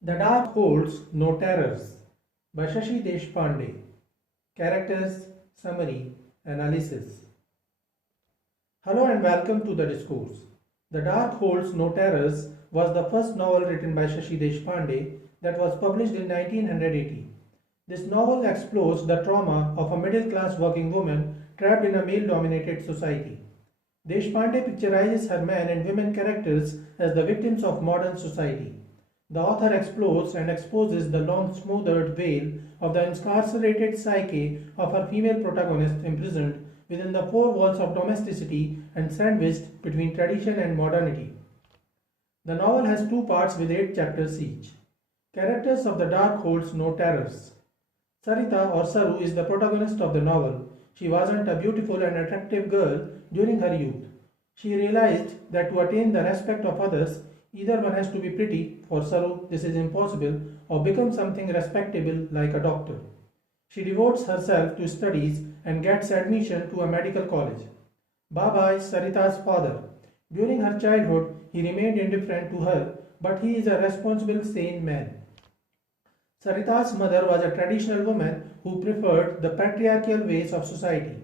The Dark Holds No Terrors by Shashi Deshpande. Characters, Summary, Analysis. Hello and welcome to the discourse. The Dark Holds No Terrors was the first novel written by Shashi Deshpande that was published in 1980. This novel explores the trauma of a middle class working woman trapped in a male dominated society. Deshpande picturizes her men and women characters as the victims of modern society. The author explores and exposes the long smothered veil of the incarcerated psyche of her female protagonist imprisoned within the four walls of domesticity and sandwiched between tradition and modernity. The novel has two parts with 8 chapters each. Characters of the Dark Holds No Terrors. Sarita or Saru is the protagonist of the novel. She wasn't a beautiful and attractive girl during her youth. She realized that to attain the respect of others, either one has to be pretty, for Saru this is impossible, or become something respectable like a doctor. She devotes herself to studies and gets admission to a medical college. Baba is Sarita's father. During her childhood, he remained indifferent to her, but he is a responsible, sane man. Sarita's mother was a traditional woman who preferred the patriarchal ways of society.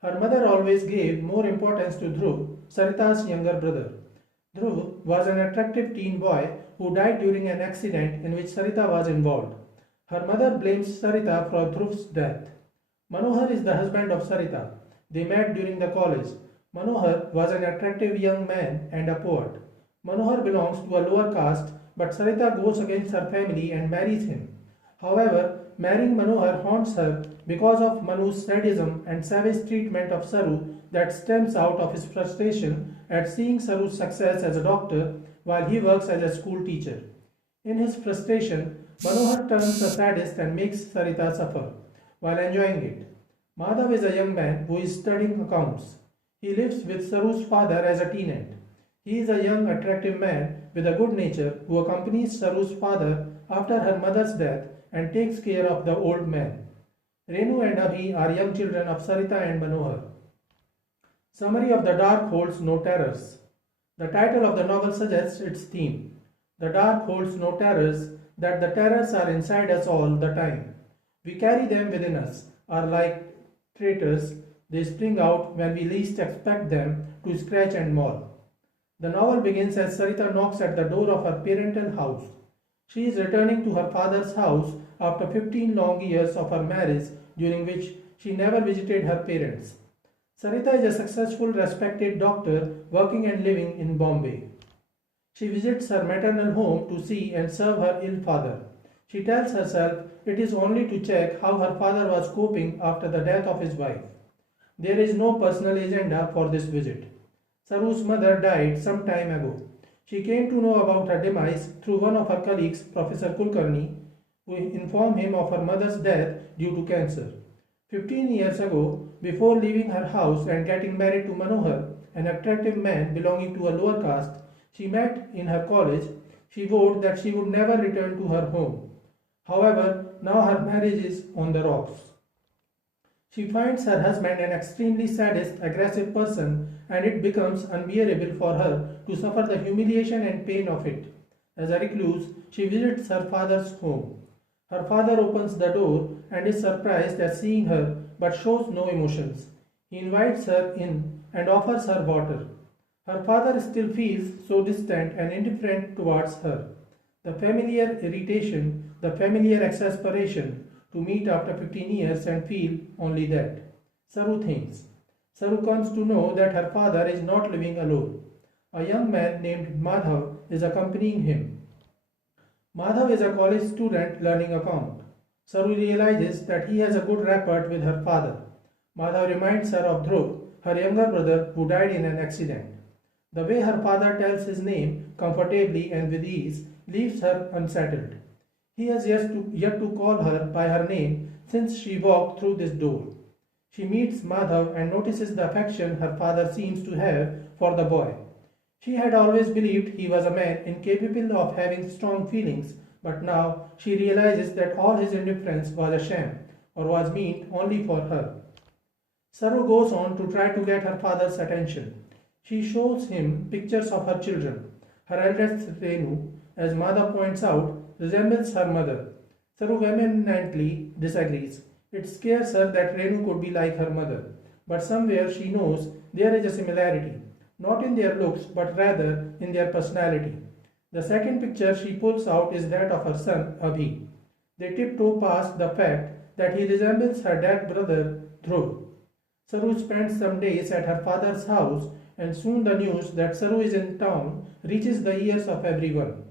Her mother always gave more importance to Dhruv, Sarita's younger brother. Dhruv was an attractive teen boy who died during an accident in which Sarita was involved. Her mother blames Sarita for Dhruv's death. Manohar is the husband of Sarita. They met during the college. Manohar was an attractive young man and a poet. Manohar belongs to a lower caste, but Sarita goes against her family and marries him. However, marrying Manohar haunts her because of Manu's sadism and savage treatment of Saru that stems out of his frustration at seeing Saru's success as a doctor while he works as a school teacher. In his frustration, Manohar turns a sadist and makes Sarita suffer while enjoying it. Madhav is a young man who is studying accounts. He lives with Saru's father as a tenant. He is a young, attractive man with a good nature who accompanies Saru's father after her mother's death and takes care of the old man. Renu and Abhi are young children of Sarita and Manohar. Summary of The Dark Holds No Terrors. The title of the novel suggests its theme. The dark holds no terrors, that the terrors are inside us all the time. We carry them within us, are like traitors, they spring out when we least expect them to scratch and maul. The novel begins as Sarita knocks at the door of her parental house. She is returning to her father's house after 15 long years of her marriage, during which she never visited her parents. Sarita is a successful, respected doctor working and living in Bombay. She visits her maternal home to see and serve her ill father. She tells herself it is only to check how her father was coping after the death of his wife. There is no personal agenda for this visit. Saru's mother died some time ago. She came to know about her demise through one of her colleagues, Professor Kulkarni, who informed him of her mother's death due to cancer. 15 years ago, before leaving her house and getting married to Manohar, an attractive man belonging to a lower caste she met in her college, she vowed that she would never return to her home. However, now her marriage is on the rocks. She finds her husband an extremely sadist, aggressive person, and it becomes unbearable for her to suffer the humiliation and pain of it. As a recluse, she visits her father's home. Her father opens the door and is surprised at seeing her but shows no emotions. He invites her in and offers her water. Her father still feels so distant and indifferent towards her. The familiar irritation, the familiar exasperation to meet after 15 years and feel only that. Saru thinks. Saru comes to know that her father is not living alone. A young man named Madhav is accompanying him. Madhav is a college student learning account. Saru realizes that he has a good rapport with her father. Madhav reminds her of Dhruv, her younger brother who died in an accident. The way her father tells his name comfortably and with ease leaves her unsettled. He has yet to call her by her name since she walked through this door. She meets Madhav and notices the affection her father seems to have for the boy. She had always believed he was a man incapable of having strong feelings, but now she realizes that all his indifference was a sham or was meant only for her. Saru goes on to try to get her father's attention. She shows him pictures of her children. Her eldest Renu, as Madhav points out, resembles her mother. Saru vehemently disagrees. It scares her that Renu could be like her mother, but somewhere she knows there is a similarity, not in their looks but rather in their personality. The second picture she pulls out is that of her son Abhi. They tiptoe past the fact that he resembles her dead brother Dhruv. Saru spends some days at her father's house, and soon the news that Saru is in town reaches the ears of everyone.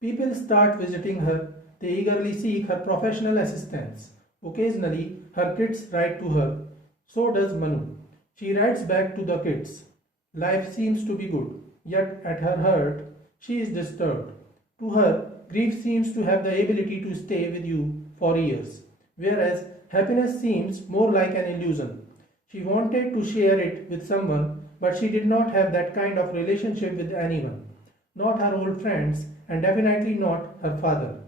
People start visiting her, they eagerly seek her professional assistance. Occasionally, her kids write to her. So does Manu. She writes back to the kids. Life seems to be good, yet at her heart, she is disturbed. To her, grief seems to have the ability to stay with you for years, whereas happiness seems more like an illusion. She wanted to share it with someone, but she did not have that kind of relationship with anyone. Not her old friends, and definitely not her father.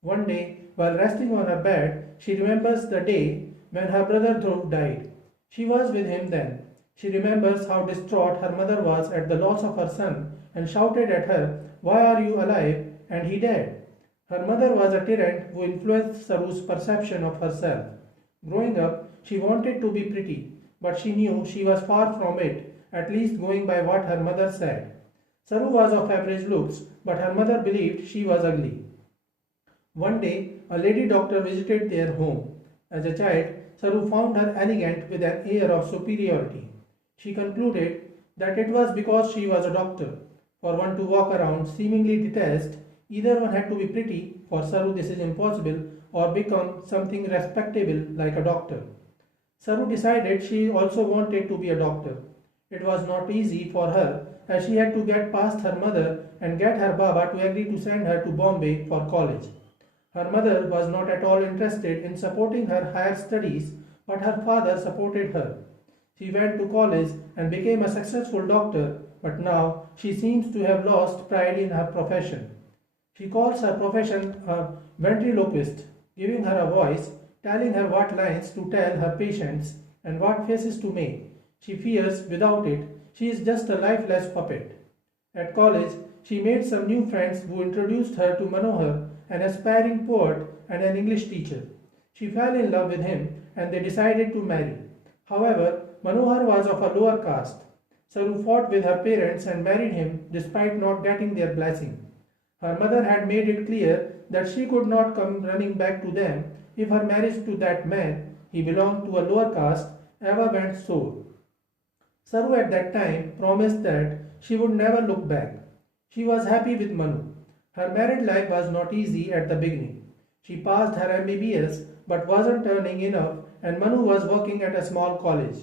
One day, while resting on her bed, she remembers the day when her brother Dhruv died. She was with him then. She remembers how distraught her mother was at the loss of her son and shouted at her, "Why are you alive and he dead?" Her mother was a tyrant who influenced Saru's perception of herself. Growing up, she wanted to be pretty, but she knew she was far from it, at least going by what her mother said. Saru was of average looks, but her mother believed she was ugly. One day, a lady doctor visited their home. As a child, Saru found her elegant with an air of superiority. She concluded that it was because she was a doctor. For one to walk around seemingly detached, either one had to be pretty, for Saru this is impossible, or become something respectable like a doctor. Saru decided she also wanted to be a doctor. It was not easy for her as she had to get past her mother and get her Baba to agree to send her to Bombay for college. Her mother was not at all interested in supporting her higher studies, but her father supported her. She went to college and became a successful doctor, but now she seems to have lost pride in her profession. She calls her profession a ventriloquist, giving her a voice, telling her what lines to tell her patients and what faces to make. She fears without it, she is just a lifeless puppet. At college, she made some new friends who introduced her to Manohar, an aspiring poet and an English teacher. She fell in love with him and they decided to marry. However, Manohar was of a lower caste. Saru fought with her parents and married him despite not getting their blessing. Her mother had made it clear that she could not come running back to them if her marriage to that man, he belonged to a lower caste, ever went sour. Saru at that time promised that she would never look back. She was happy with Manu. Her married life was not easy at the beginning. She passed her MBBS but wasn't earning enough and Manu was working at a small college.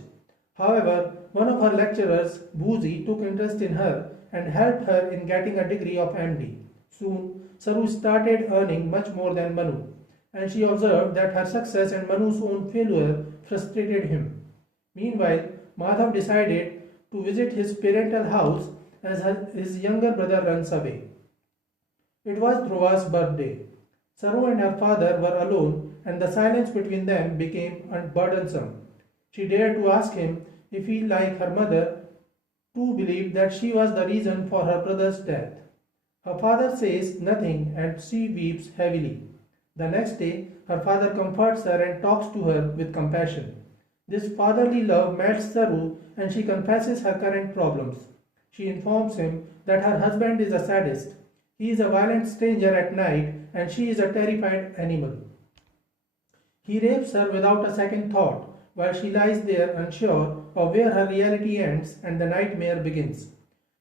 However, one of her lecturers, Boozy, took interest in her and helped her in getting a degree of MD. Soon, Saru started earning much more than Manu, and she observed that her success and Manu's own failure frustrated him. Meanwhile, Madhav decided to visit his parental house as his younger brother runs away. It was Dhruva's birthday. Saru and her father were alone, and the silence between them became burdensome. She dared to ask him if he, like her mother, too believed that she was the reason for her brother's death. Her father says nothing and she weeps heavily. The next day, her father comforts her and talks to her with compassion. This fatherly love melts Saru and she confesses her current problems. She informs him that her husband is a sadist. He is a violent stranger at night and she is a terrified animal. He rapes her without a second thought while she lies there unsure of where her reality ends and the nightmare begins.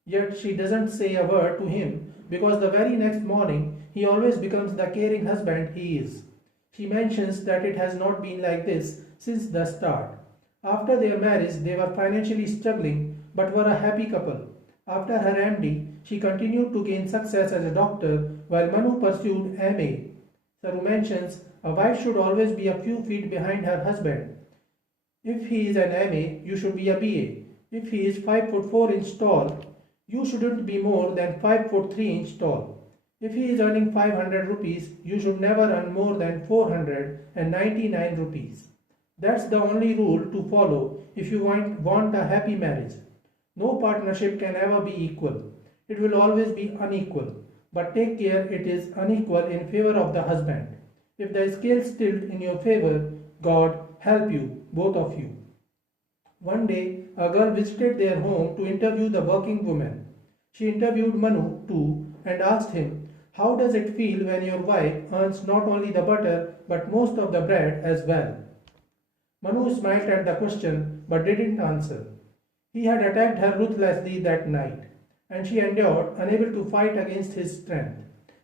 Yet she doesn't say a word to him because the very next morning he always becomes the caring husband he is. She mentions that it has not been like this since the start. After their marriage, they were financially struggling but were a happy couple. After her MD, she continued to gain success as a doctor while Manu pursued MA. Saru mentions a wife should always be a few feet behind her husband. If he is an MA, you should be a BA. If he is 5'4" tall, you shouldn't be more than 5'3" tall. If he is earning 500 rupees, you should never earn more than 499 rupees. That's the only rule to follow if you want a happy marriage. No partnership can ever be equal. It will always be unequal. but take care it is unequal in favor of the husband. If the scales tilt in your favor, God help you, both of you. One day, a girl visited their home to interview the working woman. She interviewed Manu too and asked him, "How does it feel when your wife earns not only the butter but most of the bread as well?" Manu smiled at the question but didn't answer. He had attacked her ruthlessly that night, and she endured, unable to fight against his strength,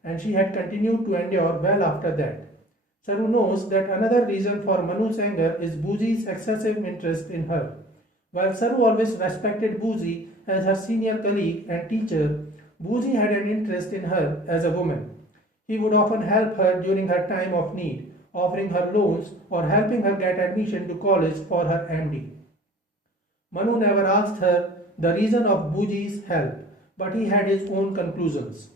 and she had continued to endure well after that. Saru knows that another reason for Manu's anger is Buji's excessive interest in her. While Saru always respected Buji as her senior colleague and teacher, Buji had an interest in her as a woman. He would often help her during her time of need, offering her loans or helping her get admission to college for her MD. Manu never asked her the reason of Buji's help, but he had his own conclusions.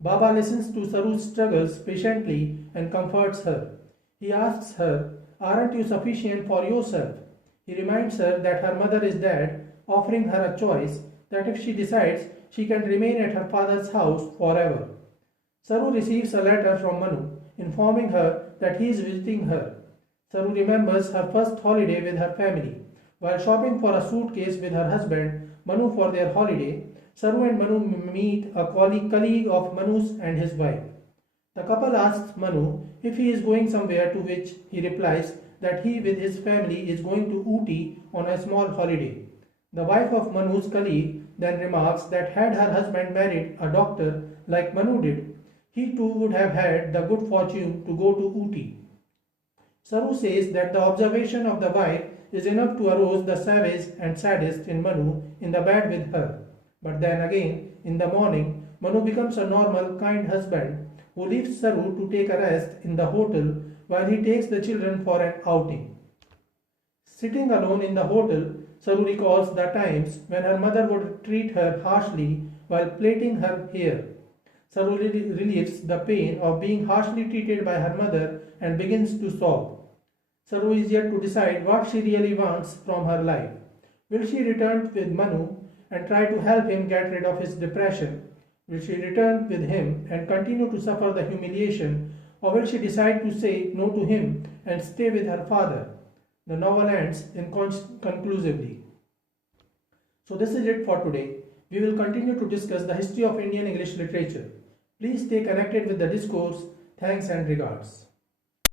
Baba listens to Saru's struggles patiently and comforts her. He asks her, "Aren't you sufficient for yourself?" He reminds her that her mother is dead, offering her a choice that if she decides, she can remain at her father's house forever. Saru receives a letter from Manu informing her that he is visiting her. Saru remembers her first holiday with her family. While shopping for a suitcase with her husband, Manu, for their holiday, Saru and Manu meet a colleague of Manu's and his wife. The couple asks Manu if he is going somewhere, to which he replies that he with his family is going to Ooty on a small holiday. The wife of Manu's colleague then remarks that had her husband married a doctor like Manu did, he too would have had the good fortune to go to Ooty. Saru says that the observation of the wife is enough to arouse the savage and sadist in Manu in the bed with her. But then again, in the morning, Manu becomes a normal, kind husband who leaves Saru to take a rest in the hotel while he takes the children for an outing. Sitting alone in the hotel, Saru recalls the times when her mother would treat her harshly while plaiting her hair. Saru relieves the pain of being harshly treated by her mother and begins to sob. Saru is yet to decide what she really wants from her life. Will she return with Manu and try to help him get rid of his depression? Will she return with him and continue to suffer the humiliation, or will she decide to say no to him and stay with her father? The novel ends inconclusively. So this is it for today. We will continue to discuss the history of Indian English literature. Please stay connected with the discourse. Thanks and regards.